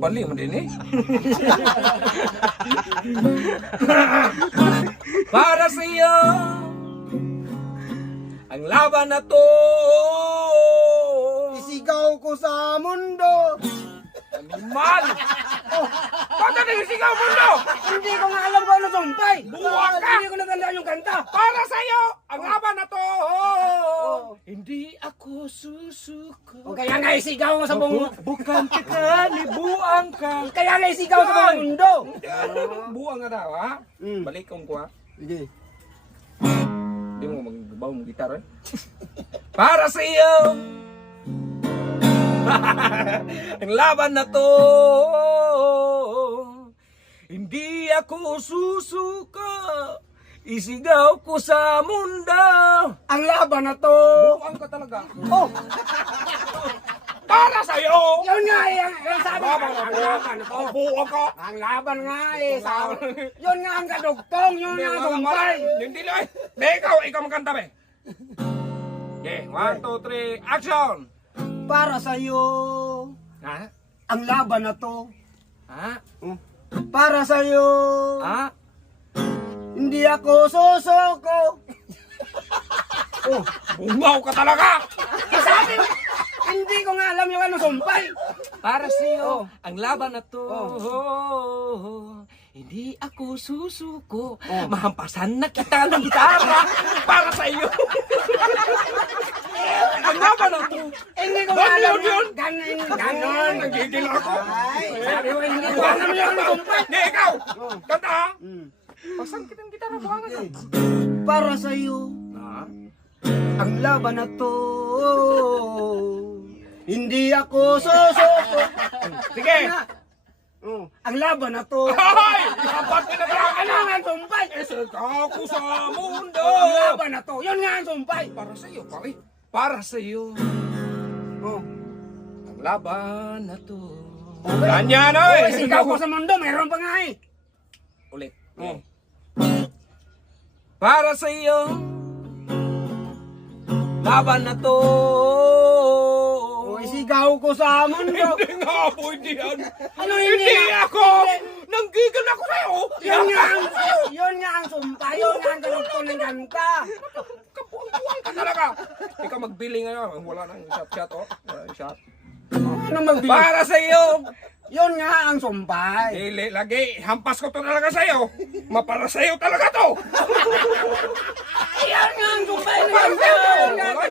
Bali mo din eh. Para sa iyo ang laban na to. Isigaw ko sa mundo. Animal! Oh, bakit nagsigaw mo no? Hindi ko nga alam kung ano sumpay. Buwak ka! Hindi ko natandaan yung kanta. Para sa iyo ang laban na to. Hindi ako susuko. O kaya nga isigaw ko sa buong... Bukan ka, libuang ka. Kaya nga isigaw sa buong mundo. Buang nga daw ha? Mm. Balik kong ko ha? Sige. Hindi mo magbabaw mo gitar eh. Para sa iyo ang laban na to. Hindi ako susuka. Isigaw ko sa mundo. Ang laban na to. Buang ka talaga. Oh, Para sa iyo. yun nga eh. Ang sabi. Ang laban na to. Buang ka. Ang laban nga eh. Yun nga ang kadugtong. Yun nga ang sumpay. Hindi lang. Ikaw magkanta be. Okay, 1, 2, 3, action. Para sa'yo. Ha? Ang laban na to. Ha? Para sa'yo. Ha? Hindi ako susuko. Oh, bungaw ka talaga. Sabi, hindi ko nga alam yung ano sumpay. Para sa iyo ang laban na to. Hindi ako susuko. Mahampasan na kita ng gitara para sa iyo. Ang laban na to. Hindi ko nga alam yun. Ganon. Nagigil ako. Ay, sabi ko, hindi ko alam yung ano sumpay. Hindi, ikaw. Kanta ha. Pasan kitang gitara. Buwangan ka. Para sa'yo, Ha? ang laban na to. Hindi ako susuko. Sige. Ang laban na to. Hoy! Dapat ka na talaga. Ano nga ang sumpay? Ako sa mundo. Ang laban na to. Yun nga ang sumpay. Para sa iyo, pare. Para sa iyo. Ang laban na to. Kanya na eh. Sigaw ko sa mundo, meron pa nga eh. Ulit. Para sa iyo. Laban na to. Sigaw ko sa mundo. Hindi nga po, hindi yan. Ano hindi? Hindi ako. Nanggigil ako sa'yo. Yun nga ang sumpay. Yun nga ang ganugtong ng kanta. Kapuan ka talaga. Ikaw magbili ngayon. Wala nang shot, oh. Shot. Ano magbili? Para sa iyo. Yun nga ang sumpay. Dili, lagi. Hampas ko to talaga sa'yo. Mapara sa'yo talaga to. Yan nga ang sumpay. Para sa'yo.